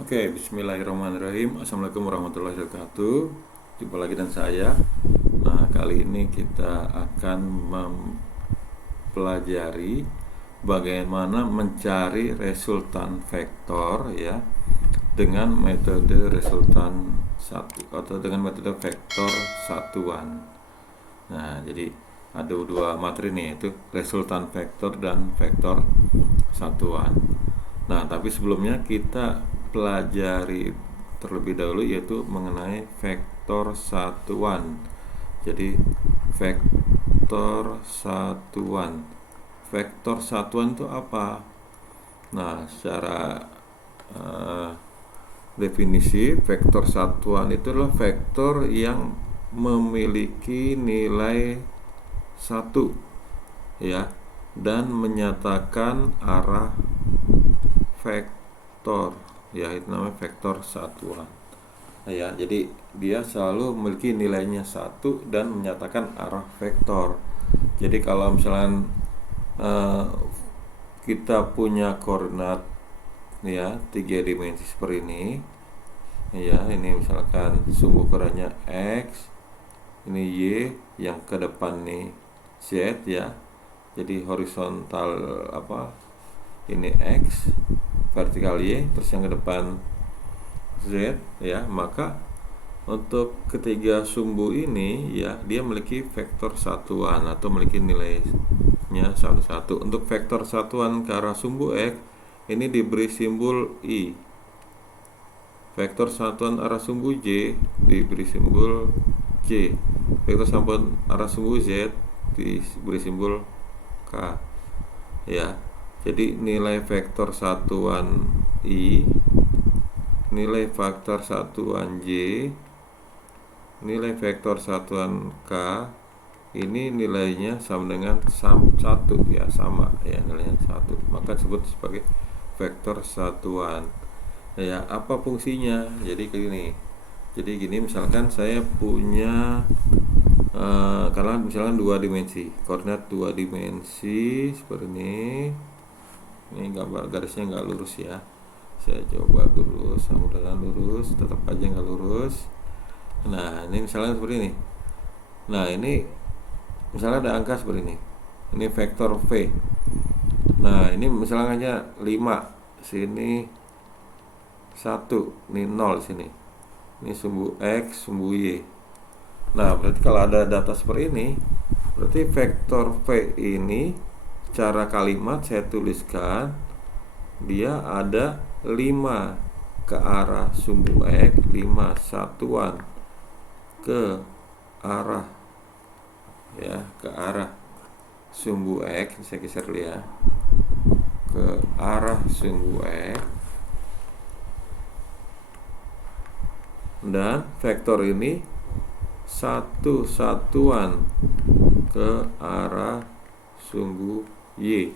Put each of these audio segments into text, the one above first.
Oke, bismillahirrahmanirrahim. Assalamualaikum warahmatullahi wabarakatuh. Jumpa lagi dengan saya. Nah, kali ini kita akan mempelajari bagaimana mencari resultan vektor ya dengan metode resultan satu atau dengan metode vektor satuan. Nah, jadi ada dua materi nih, yaitu resultan vektor dan vektor satuan. Nah, tapi sebelumnya kita pelajari terlebih dahulu yaitu mengenai vektor satuan. Jadi vektor satuan. Vektor satuan itu apa? Nah, secara definisi vektor satuan itu adalah vektor yang memiliki nilai 1 ya dan menyatakan arah vektor ya, itu namanya vektor satuan ya. Jadi dia selalu memiliki nilainya 1 dan menyatakan arah vektor. Jadi kalau misalnya kita punya koordinat ya 3 dimensi seperti ini ya, ini misalkan sumbu koordinatnya X, ini Y, yang ke depan nih Z ya. Jadi horizontal ini X, vertikal Y, terus yang ke depan Z ya. Maka untuk ketiga sumbu ini ya, dia memiliki vektor satuan atau memiliki nilainya 1. Untuk vektor satuan ke arah sumbu X ini diberi simbol I. Vektor satuan arah sumbu J diberi simbol J. Vektor satuan arah sumbu Z diberi simbol K ya. Jadi nilai vektor satuan I, nilai vektor satuan J, nilai vektor satuan K ini nilainya sama dengan 1 ya, sama ya, nilainya 1. Maka disebut sebagai vektor satuan ya. Apa fungsinya? Jadi gini, misalkan saya punya karena misalkan 2 dimensi, koordinat 2 dimensi seperti ini gambar garisnya nggak lurus ya, saya coba lurus, mudah-mudahan lurus, tetap aja nggak lurus. Nah, ini misalnya seperti ini. Nah, ini misalnya ada angka seperti ini vektor V. Nah, ini misalnya aja 5, sini 1, ini 0 sini. Ini sumbu X, sumbu Y. Nah, berarti kalau ada data seperti ini, berarti vektor V ini cara kalimat saya tuliskan dia ada 5 ke arah sumbu X, 5 satuan ke arah ya, ke arah sumbu X. Saya geser dulu ya, ke arah sumbu X, dan vektor ini 1 satuan ke arah sumbu Y.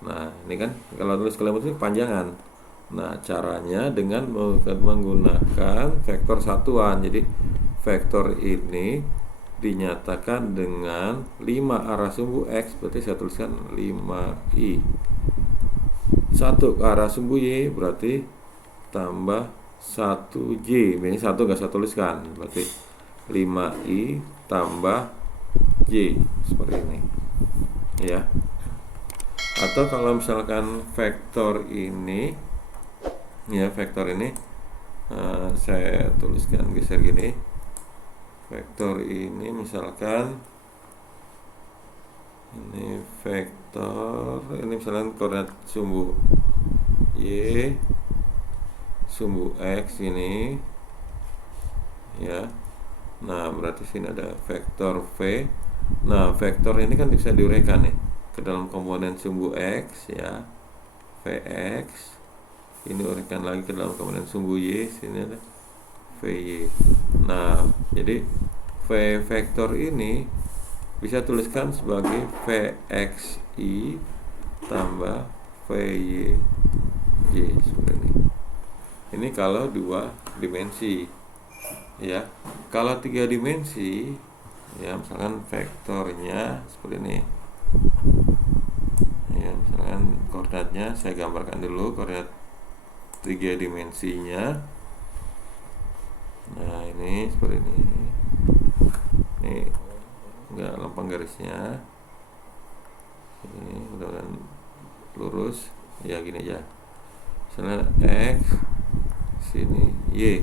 Nah, ini kan kalau tulis kalimat ini kepanjangan. Nah, caranya dengan menggunakan vektor satuan. Jadi vektor ini dinyatakan dengan 5 arah sumbu X, berarti saya tuliskan 5I. 1 ke arah sumbu Y berarti tambah 1J. Ini 1 nggak saya tuliskan, berarti 5I tambah J, seperti ini ya. Atau kalau misalkan vektor ini ya, vektor ini saya tuliskan geser gini. Vektor ini misalkan ini vektor ini misalkan koordinat sumbu Y, sumbu X ini ya. Nah, berarti sini ada vektor V. Nah, vektor ini kan bisa diuraikan nih ke dalam komponen sumbu X ya, Vx. Ini uraikan lagi ke dalam komponen sumbu Y, sini ada Vy. Nah, jadi V vektor ini bisa tuliskan sebagai Vxi tambah Vy seperti ini. Ini kalau 2 dimensi ya. Kalau 3 dimensi ya, misalkan vektornya seperti ini ya, misalkan koordinatnya saya gambarkan dulu. Koordinat 3 dimensinya. Nah, ini seperti ini. Ini enggak lempeng garisnya. Ini mudah-mudahan lurus. Ya gini aja. Misalnya X, sini Y.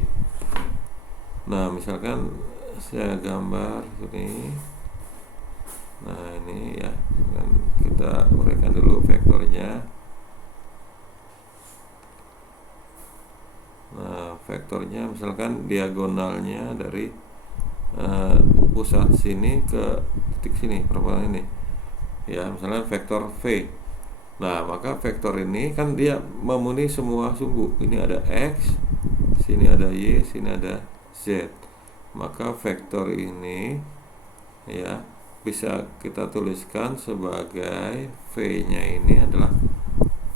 Nah, misalkan saya gambar ini. Nah, ini ya. Kita uraikan dulu vektornya. Nah, vektornya misalkan diagonalnya dari pusat sini ke titik sini, perputaran ini. Ya, misalnya vektor V. Nah, maka vektor ini kan dia memenuhi semua sumbu. Ini ada X, sini ada Y, sini ada Z. Maka vektor ini ya bisa kita tuliskan sebagai V-nya ini adalah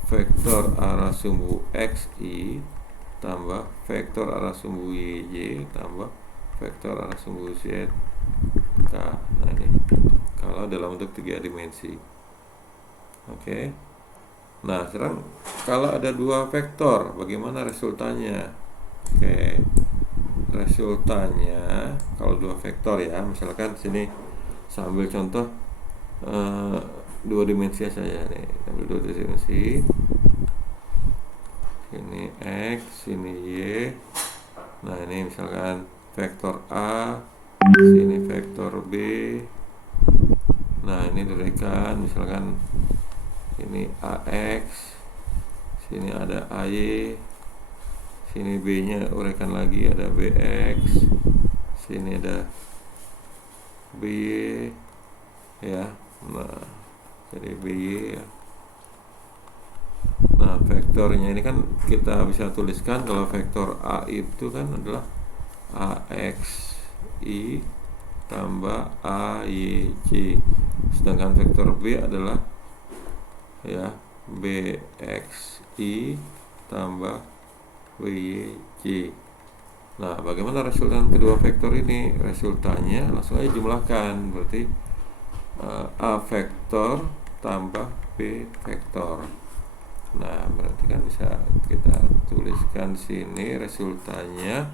vektor arah sumbu XI tambah vektor arah sumbu YY tambah vektor arah sumbu ZK. Nah, ini kalau dalam bentuk 3 dimensi. Oke. Nah, sekarang kalau ada 2 vektor, bagaimana resultannya? Oke. Resultannya kalau 2 vektor ya, misalkan sini saya ambil contoh 2 dimensi saja nih. Ambil 2 dimensi. Ini X, ini Y. Nah, ini misalkan vektor A, sini vektor B. Nah, ini direka misalkan ini AX, sini ada AY, sini B-nya uraikan lagi ada BX, sini ada BY ya. Nah, jadi BY ya. Nah, vektornya ini kan kita bisa tuliskan kalau vektor A itu kan adalah AXI tambah AYC. Sedangkan vektor B adalah ya BXI tambah BYC. Nah, bagaimana resultan kedua vektor ini? Resultannya langsung aja jumlahkan, berarti A vektor tambah B vektor. Nah, berarti kan bisa kita tuliskan sini resultannya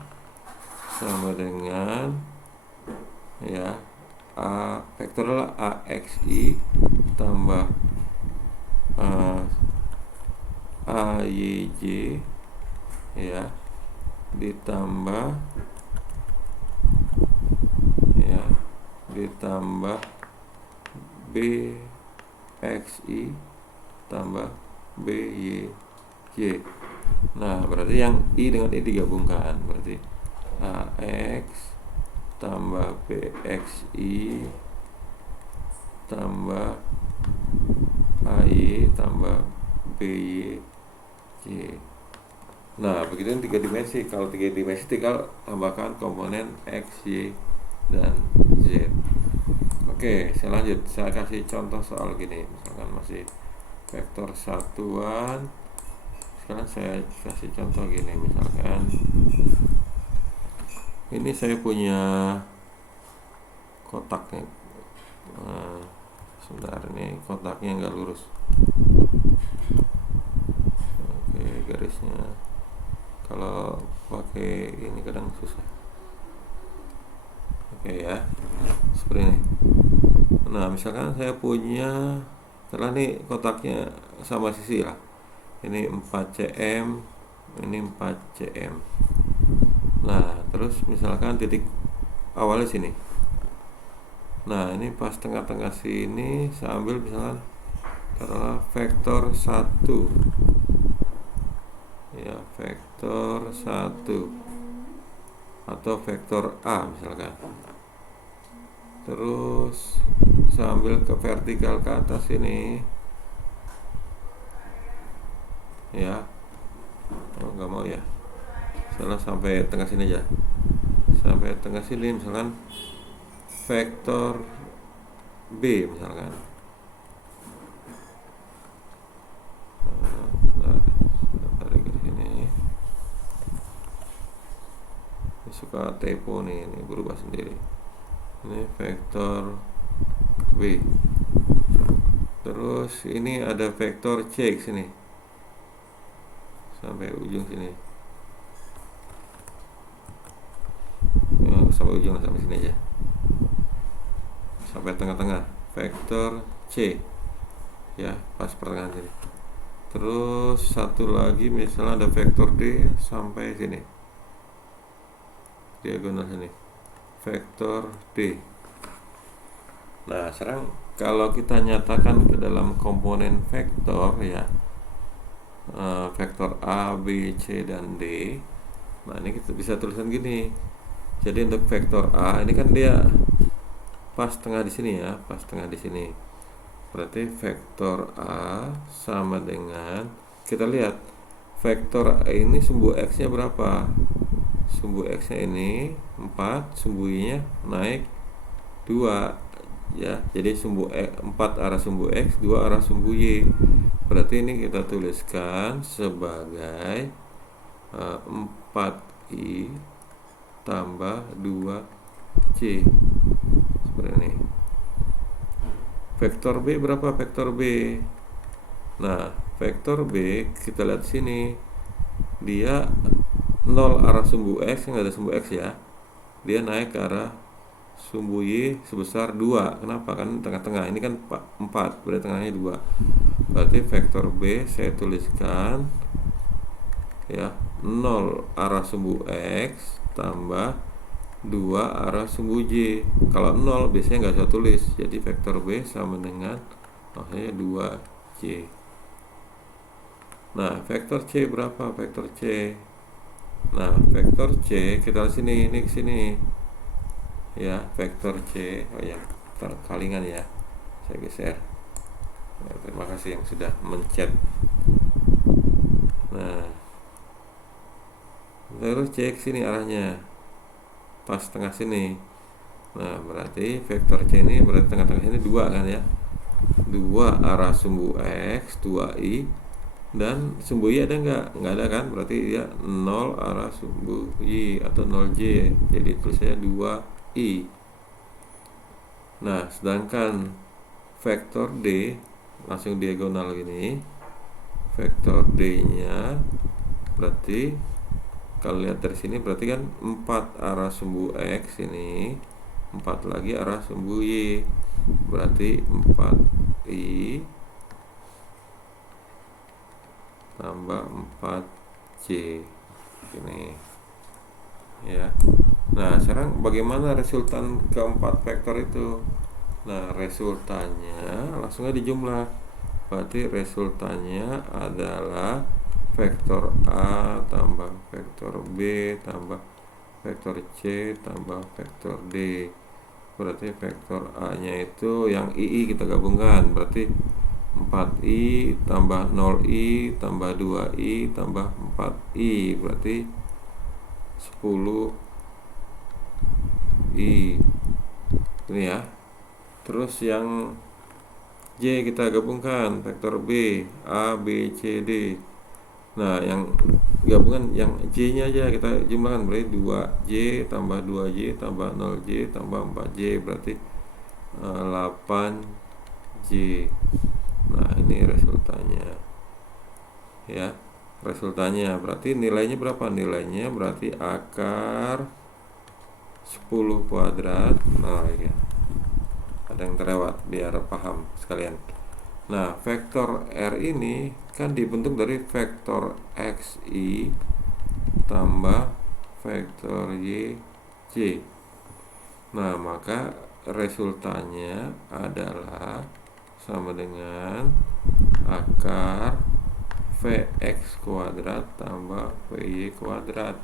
sama dengan ya A vektor adalah AXI tambah AYJ ya ditambah BXI tambah BYJ. Nah, berarti yang I dengan I digabungkan, berarti AX tambah BXI tambah AY tambah BYJ. Nah, begitu yang 3 dimensi. Kalau 3 dimensi tinggal tambahkan komponen X, Y, dan Z. Oke, saya lanjut. Saya kasih contoh soal gini. Misalkan masih vektor satuan. Sekarang saya kasih contoh gini. Misalkan ini saya punya kotak nih. Sebentar, ini kotaknya nggak lurus. Oke, garisnya kalau pakai ini kadang susah. Oke ya, seperti ini. Nah, misalkan saya punya, setelah nih kotaknya sama sisi lah. Ini 4 cm, ini 4 cm. Nah, terus misalkan titik awalnya sini. Nah, ini pas tengah-tengah sini saya ambil misalkan taruhlah vektor 1. Ya, vektor 1 atau vektor A misalkan. Terus saya ambil ke vertikal ke atas ini. Ya. Oh, enggak mau ya. Salah, sampai tengah sini aja. Sampai tengah sini misalkan vektor B misalkan. Tarik ke sini. Ini suka typo nih, ini berubah sendiri. Ini vektor B. Terus ini ada vektor C sini. sampai ujung sini. Sampai ujung, sampai sini aja, sampai tengah-tengah vektor C ya, pas pertengahan sini. Terus satu lagi misalnya ada vektor D sampai sini, diagonal sini, vektor D. Nah sekarang kalau kita nyatakan ke dalam komponen vektor ya, vektor A, B, C, dan D. Nah ini kita bisa tulisan gini. Jadi untuk vektor A ini kan dia pas tengah di sini ya, pas tengah di sini. Berarti vektor A sama dengan, kita lihat vektor A ini sumbu X-nya berapa? Sumbu X-nya ini 4, sumbu Y-nya naik 2 ya. Jadi sumbu 4 arah sumbu X, 2 arah sumbu Y. Berarti ini kita tuliskan sebagai 4I tambah 2C seperti ini. Vektor B berapa? Vektor B. Nah, vektor B kita lihat sini. Dia 0 arah sumbu X, nggak ada sumbu X ya. Dia naik ke arah sumbu Y sebesar 2. Kenapa? Kan tengah-tengah. Ini kan 4, berarti tengahnya 2. Berarti vektor B saya tuliskan ya, 0 arah sumbu X tambah 2 arah sumbu Y. Kalau 0 biasanya nggak usah tulis, jadi vektor B sama dengan maksudnya 2C. Nah vektor C berapa? Vektor C, nah vektor C kita lihat sini, ini ke sini ya, vektor C. Oh ya, kalingan ya, saya geser. Nah, terima kasih yang sudah mencet. Nah terus C ke sini arahnya pas tengah sini. Nah berarti vektor C ini berarti tengah-tengah sini 2 kan ya, 2 arah sumbu X, 2I, dan sumbu Y ada nggak ada kan, berarti dia 0 arah sumbu Y atau 0J, jadi tulisannya 2I. Nah sedangkan vektor D langsung diagonal gini, vektor D nya berarti kalau lihat dari sini berarti kan 4 arah sumbu X ini, 4 lagi arah sumbu Y, berarti 4I tambah 4C ini ya. Nah sekarang bagaimana resultan keempat vektor itu? Nah resultannya langsungnya dijumlah. Berarti resultannya adalah vektor A tambah vektor B tambah vektor C tambah vektor D. Berarti vektor A nya itu yang II kita gabungkan, berarti 4I tambah 0I tambah 2I tambah 4I, berarti 10I ini ya. Terus yang J kita gabungkan, vektor B, A, B, C, D. Nah yang gabungan yang J nya aja kita jumlahkan, berarti 2J tambah 2J tambah 0J tambah 4J, berarti 8J. Nah ini resultannya ya, resultannya berarti nilainya berapa? Nilainya berarti akar 10 kuadrat. Nah ya, ada yang terlewat biar paham sekalian. Nah vektor R ini kan dibentuk dari vektor XI tambah vektor YJ. Nah maka resultannya adalah sama dengan akar Vx kuadrat tambah Vy kuadrat,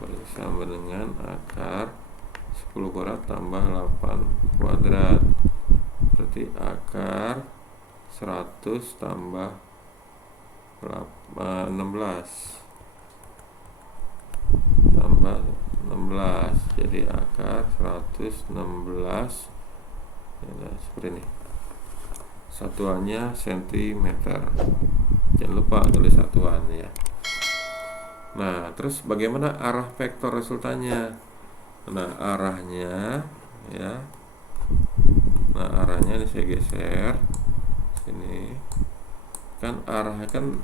berarti sama dengan akar 10 kuadrat tambah 8 kuadrat, berarti akar 100 tambah 16 tambah 16, jadi akar 116 ya, seperti ini. Satuannya cm, jangan lupa tulis satuan ya. Nah terus bagaimana arah vektor resultannya? Nah arahnya ya, nah arahnya ini saya geser sini kan, arahnya kan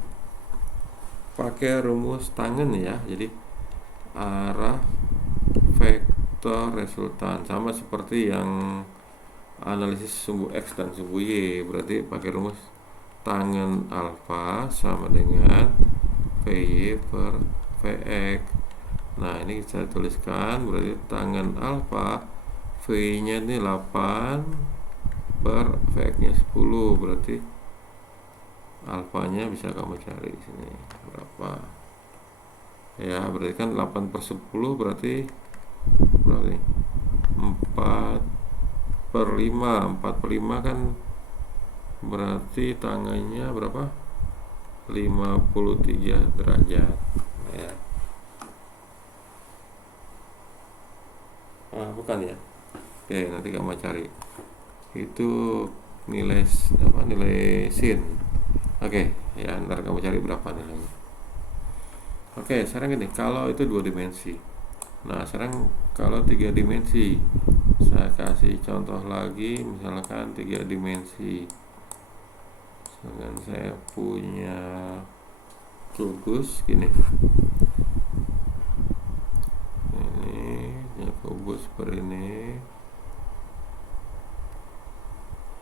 pakai rumus tangen ya. Jadi arah vektor resultan sama seperti yang analisis sumbu X dan sumbu Y, berarti pakai rumus tangen alfa sama dengan VY per Vx. Nah ini saya tuliskan, berarti tangen alfa V nya ini 8 per Vx nya 10, berarti alfanya bisa kamu cari di sini berapa ya. Berarti kan 8 per 10 berarti 4 per 5. 4 per 5 kan berarti tangannya berapa? 53 derajat ya. Bukan ya. Oke, nanti kamu cari itu nilai sin. Oke, ya ntar kamu cari berapa nilainya. Oke, sekarang gini, kalau itu 2 dimensi. Nah, sekarang kalau 3 dimensi, saya kasih contoh lagi, misalkan 3 dimensi. Misalkan saya punya kubus gini. Ini ya kubus seperti ini.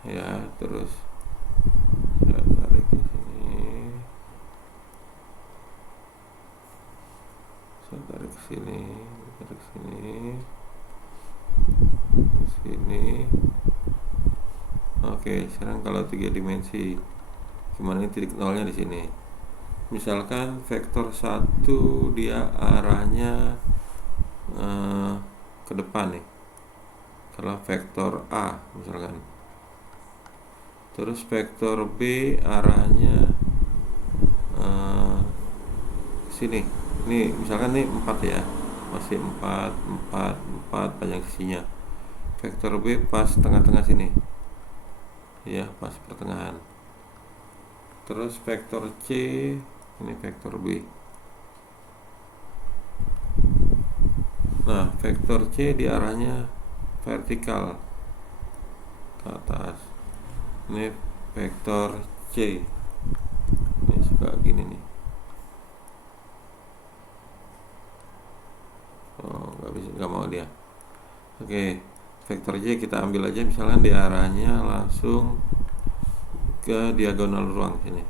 Ya, terus saya tarik ke sini. Saya tarik ke sini, tarik ke sini. Oke, sekarang kalau 3 dimensi, gimana ini titik nolnya di sini? Misalkan vektor 1 dia arahnya ke depan nih. Kalau vektor A misalkan. Terus vektor B arahnya sini. Ini misalkan nih 4 ya. Masih 4 panjang sisinya. Vektor B pas tengah-tengah sini. Ya, pas pertengahan. Terus vektor C, ini vektor B. Nah, vektor C di arahnya vertikal ke atas. Ini vektor C. Ini suka gini nih. Oh, nggak mau dia. Oke, vektor C kita ambil aja, misalnya di arahnya langsung ke diagonal ruang sini.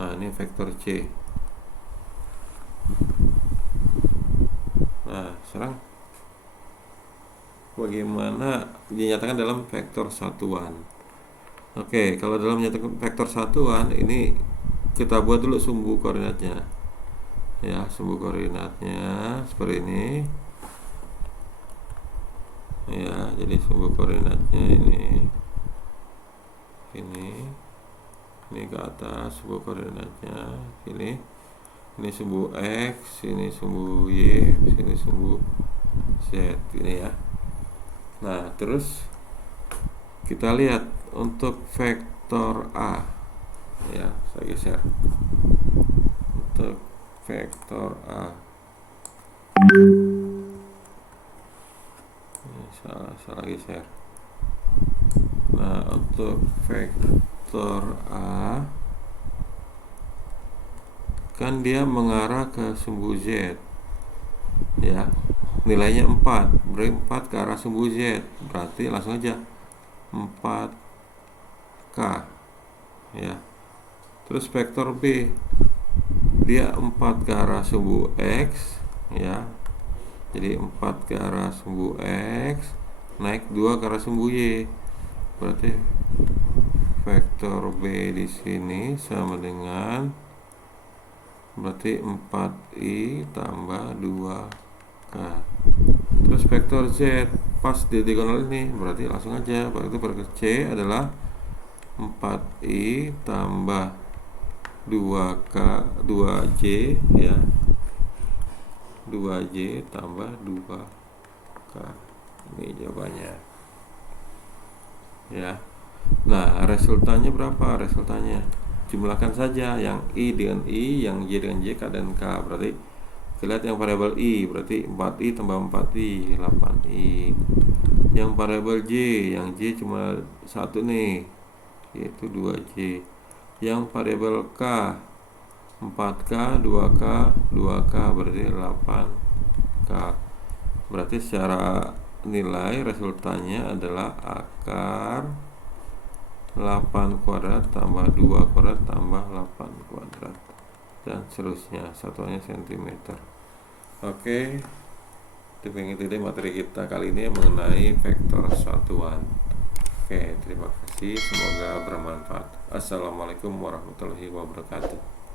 Nah, ini vektor C. Nah, sekarang bagaimana dinyatakan dalam vektor satuan? Oke, kalau dalam menyatakan vektor satuan ini kita buat dulu sumbu koordinatnya. Ya, sumbu koordinatnya seperti ini. Ya, jadi sumbu koordinatnya ini ke atas, sumbu koordinatnya ini sumbu X, ini sumbu Y, sini sumbu Z, ini ya. Nah, terus kita lihat untuk vektor A ya, saya geser. Untuk vektor A ini salah geser. Nah, untuk vektor A kan dia mengarah ke sumbu Z ya, nilainya 4, berarti 4 ke arah sumbu Z, berarti langsung aja 4K ya. Terus vektor B dia 4 ke arah sumbu X ya, jadi 4 ke arah sumbu X, naik 2 ke arah sumbu Y, berarti vektor B di sini sama dengan berarti 4i tambah 2k. Terus vektor Z pas di diagonal ini, berarti langsung aja, berarti vektor C adalah 4i tambah 2k 2j ya, 2j tambah 2k. Ini jawabannya ya. Nah, resultannya berapa? Resultannya jumlahkan saja yang I dengan I, yang J dengan J, K dan K. Berarti kita lihat yang variabel I, berarti 4I tambah 4I 8I. Yang variabel J, yang J cuma 1 nih, yaitu 2J. Yang variabel K 4K, 2K, 2K berarti 8K. Berarti secara nilai resultannya adalah akar 8 kuadrat tambah 2 kuadrat tambah 8 kuadrat dan seterusnya, satuannya cm. Oke, itu materi kita kali ini mengenai vektor satuan. Oke, terima kasih, semoga bermanfaat. Assalamualaikum warahmatullahi wabarakatuh.